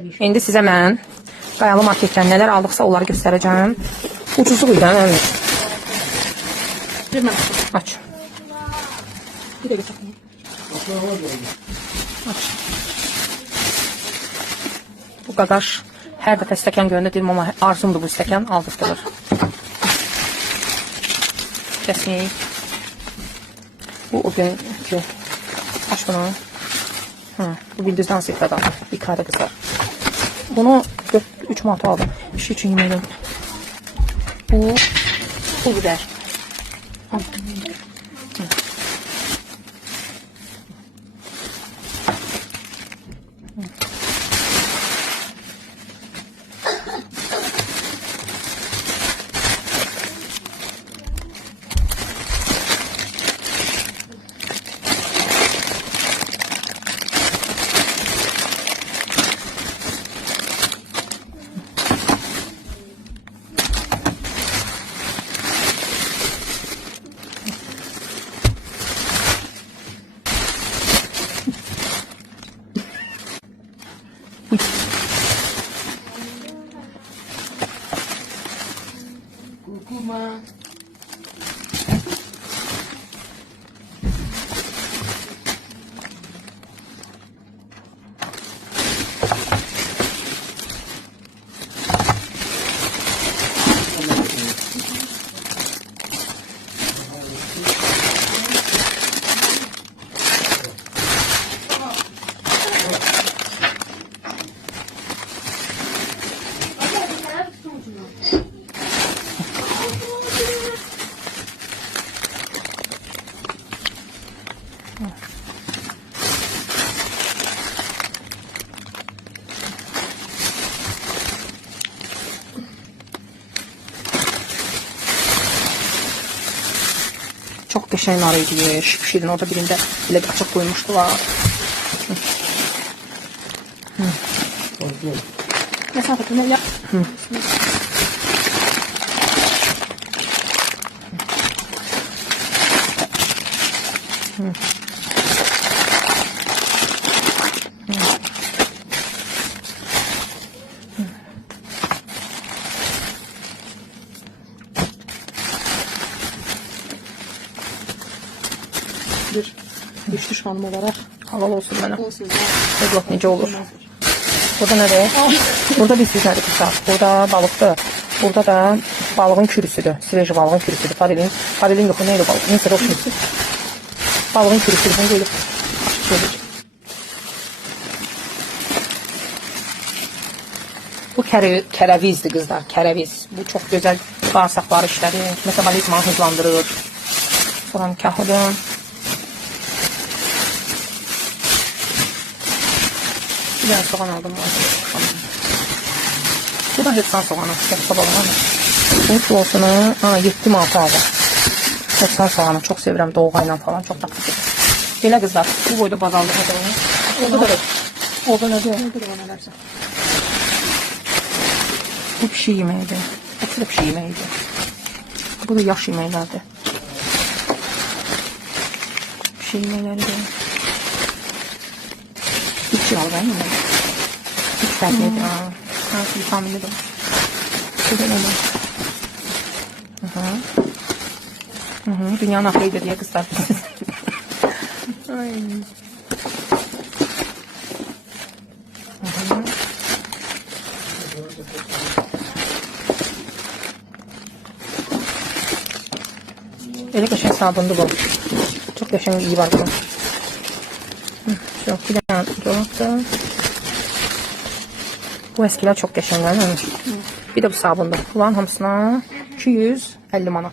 İndi sizə mən Qayalı marketdən nələr aldıqsa onları göstərəcəm. Ucuzluq idi, əmin. Aç. Bir dəqiqə çəkin. Aç. Bu qaqaş hər dəfə stəkan görəndə deyirəm, amma arzumdur bu stəkan, aldırtılır. Kəsməyik. Bu o günkü. Aç bunu. Bu bildizdən sifədən. İkarə qızlar. Bunu 3 manat aldım. Bir şey için yemeğim. Bu pul biber. Kurkuma. Çok qəşəng nar idi, şirin. Orada birində belə açıq koymuşdular. Məsafətini elə. Bir düşmüş hanım olarak. Halal olsun mənə. Olsun. Evlaq necə olur? Burada nədir? Burada bir sürü nədir qızlar? Burada balıqdır. Burada da balığın kürüsüdür. Sveji balığın kürüsüdür. Farelin yoxu neydi balıq? Neyse roşun. Balığın kürüsüdür. Bunu gelip açık söyleyeceğim. Bu kərəvizdir qızlar. Kərəviz. Bu çok güzel bağırsaqları işlədir. Metabolizmanı hızlandırır. Soğan kahıdır. Bir tane soğan aldım. Bu da hepsan soğanı. Hepsa balığını. Bunun kilosunu 7 manat aldım. Hepsan soğanı. Çok sevirəm doğğayla falan. Çok tatlı. Belə qızlar. Bu boyda bazallık edelim. Orada da orada nədir? Bu pişi yeməyidir. Bu da pişi yeməyidir. Bu da yaş yeməklərdir. Pişi yeməkləridir. 3 lira ben mi? 3 fərqlidir. Vitaminlidir. Bu da nədir? Dünyanın axırıdır deyə qızlar. Ay. Elə qəşəng sabundur bu. Çox qəşəng iyi var bu. Çok bir tane dolapta. Bu eskiler çok qəşənglər. Bir de bu sabundur. Bunların hamısına 250 manat.